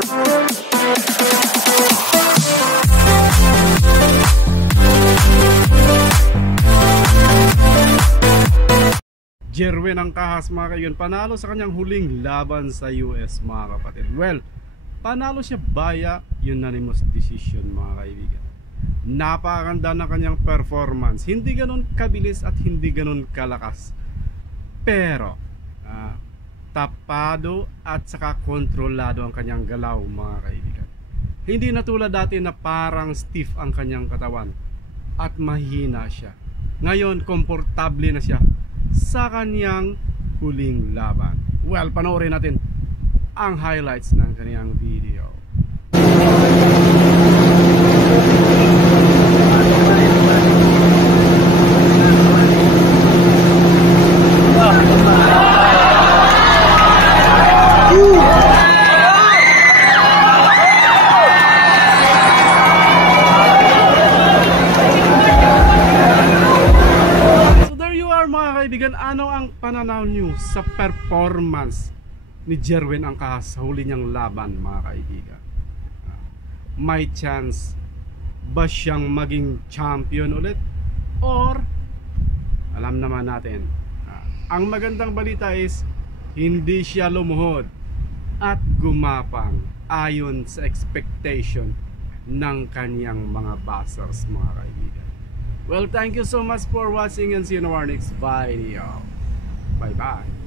Jerwin Angkahas mga kaibigan, panalo sa kanyang huling laban sa US mga kapatid. Well, panalo siya via unanimous decision mga kaibigan. Napakaganda ng kanyang performance. Hindi ganun kabilis at hindi ganun kalakas. Pero tapado at saka kontrolado ang kanyang galaw mga kaibigan. Hindi na tulad dati na parang stiff ang kanyang katawan at mahina siya. Ngayon, komportable na siya sa kanyang huling laban. Well, panoorin natin ang highlights ng kanyang video. Kaibigan, ano ang pananaw nyo sa performance ni Jerwin Angkahas sa huli niyang laban mga kaibigan? May chance ba siyang maging champion ulit? Or alam naman natin, ang magandang balita is hindi siya lumuhod at gumapang ayon sa expectation ng kaniyang mga bashers mga kaibigan. Well, thank you so much for watching and see you in our next video. Bye bye.